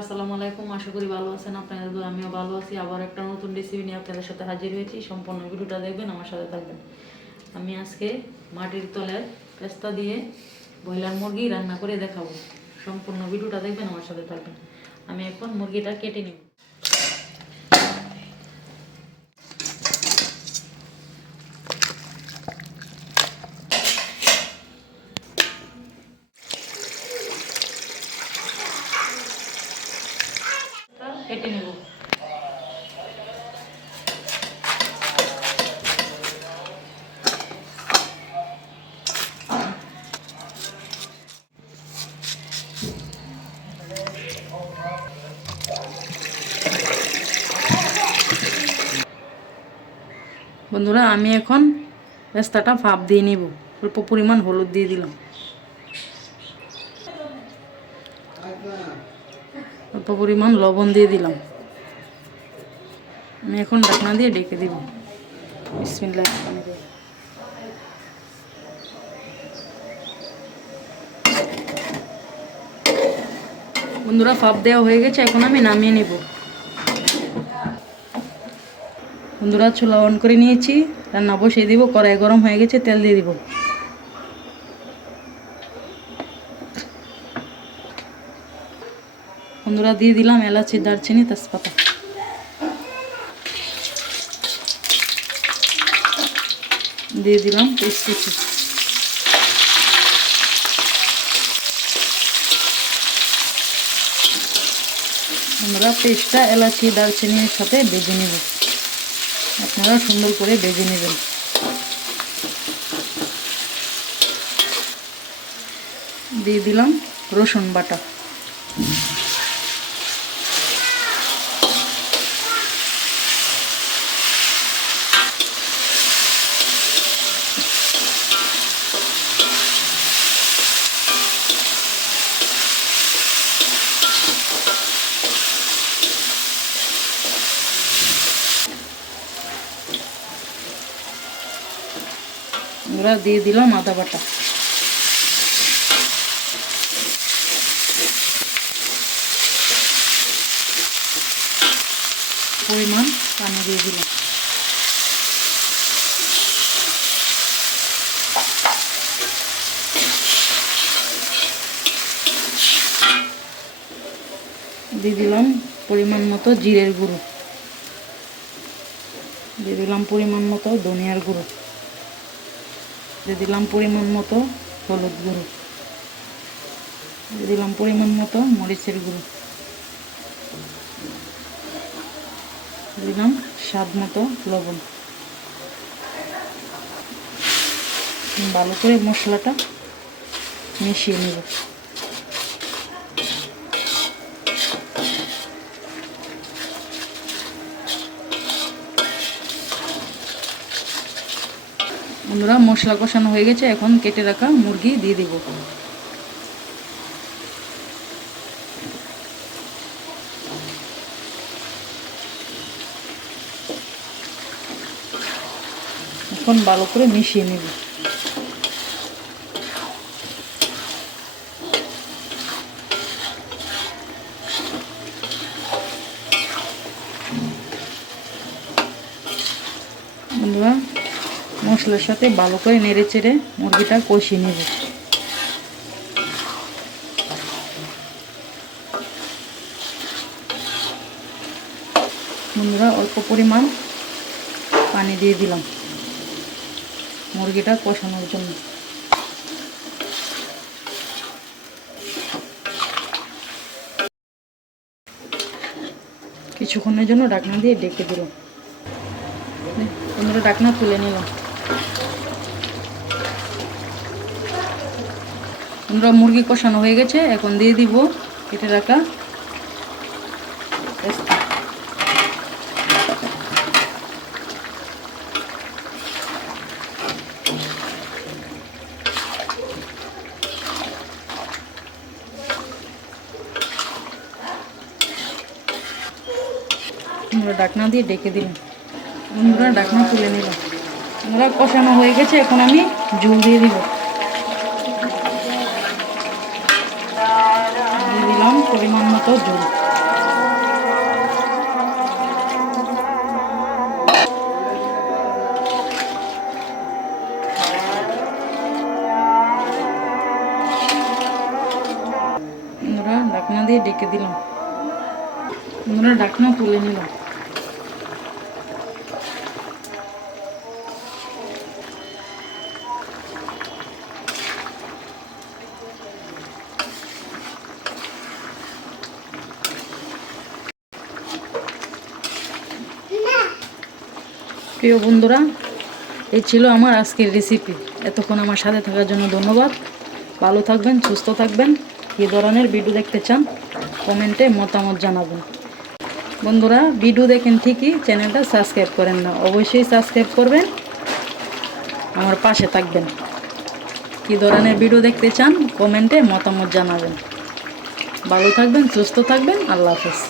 আসসালামু আলাইকুম। আশা করি ভালো আছেন। আপনাদের দোয়া আমিও ভালো আছি। আবার একটা নতুন রেসিপি নিয়ে আপনাদের সাথে হাজির হয়েছি। সম্পূর্ণ ভিডিওটা দেখবেন, আমার সাথে থাকবেন। আমি আজকে মাটির তলের পেস্তা দিয়ে ব্রয়লার মুরগি রান্না করে দেখাবো। সম্পূর্ণ ভিডিওটা দেখবেন, আমার সাথে থাকবেন। আমি এখন মুরগিটা কেটে নেব। কেটে নেব। বন্ধুরা, আমি এখন পেস্তাটা ভাপ দিয়ে নিব। অল্প পরিমাণ হলুদ দিয়ে দিলাম, অল্প পরিমাণ লবণ দিয়ে দিলাম। আমি এখন ঢাকনা দিয়ে ঢেকে দিব। বিসমিল্লাহ। বন্ধুরা, ভাপ দেওয়া হয়ে গেছে, এখন আমি নামিয়ে নেব। বন্ধুরা, চুলা অন করে নিয়েছি, রান্না বসিয়ে দিব। কড়াই গরম হয়ে গেছে, তেল দিয়ে দিব। বন্ধুরা, দিয়ে দিলাম এলাচি, দারচিনি, তেজপাতা। দিয়ে দিলাম পেস্ট। আমরা পেস্টটা এলাচি দারচিনির সাথে ভেজে নেব। আপনারা সুন্দর করে ভেজে নেবেন। দিয়ে দিলাম রসুন বাটা। আমরা দিয়ে দিলাম আদা বাটা। পরিমাণ পানি দিয়ে দিলাম। দিয়ে দিলাম পরিমাণ মতো জিরের গুঁড়ো। দিয়ে দিলাম পরিমাণ মতো ধনিয়ার গুঁড়ো। দিয়ে দিলাম পরিমাণ মতো হলুদ গুঁড়ো। দিয়ে দিলাম পরিমাণ মতো মরিচের গুঁড়ো। দিলাম স্বাদ মতো লবণ। ভালো করে মশলাটা মিশিয়ে নেব। বন্ধুরা, মশলা কষানো হয়ে গেছে, এখন কেটে রাখা মুরগি দিয়ে দেব। এখন ভালো করে মিশিয়ে নেব। বন্ধুরা, মশলার সাথে ভালো করে নেড়ে চেড়ে মুরগিটা কষিয়ে নেব। বন্ধুরা, অল্প পরিমাণ পানি দিয়ে দিলাম মুরগিটা কষানোর জন্য। কিছুক্ষণের জন্য ঢাকনা দিয়ে ঢেকে দিলাম। বন্ধুরা, ঢাকনা তুলে নিলাম। বন্ধুরা, মুরগি কষানো হয়ে গেছে, এখন দিয়ে দিব কেটে রাখা পেস্তা। ঢাকনা দিয়ে ঢেকে দিলাম। বন্ধুরা, ঢাকনা তুলে নিলাম। বন্ধুরা, কষানো হয়ে গেছে, এখন আমি ঝোল দিয়ে দিব। দিয়ে দিলাম পরিমাণ মতো ঝোল। ঢেকে দিলাম। বন্ধুরা ঢাকনা তুলে নিলাম। প্রিয় বন্ধুরা, এই ছিল আমার আজকের রেসিপি। এতক্ষণ আমার সাথে থাকার জন্য ধন্যবাদ। ভালো থাকবেন, সুস্থ থাকবেন। কী ধরনের ভিডিও দেখতে চান কমেন্টে মতামত জানাবেন। বন্ধুরা ভিডিও দেখেন ঠিকই, চ্যানেলটা সাবস্ক্রাইব করেন না, অবশ্যই সাবস্ক্রাইব করবেন, আমার পাশে থাকবেন। কী ধরনের ভিডিও দেখতে চান কমেন্টে মতামত জানাবেন। ভালো থাকবেন, সুস্থ থাকবেন। আল্লাহ হাফেজ।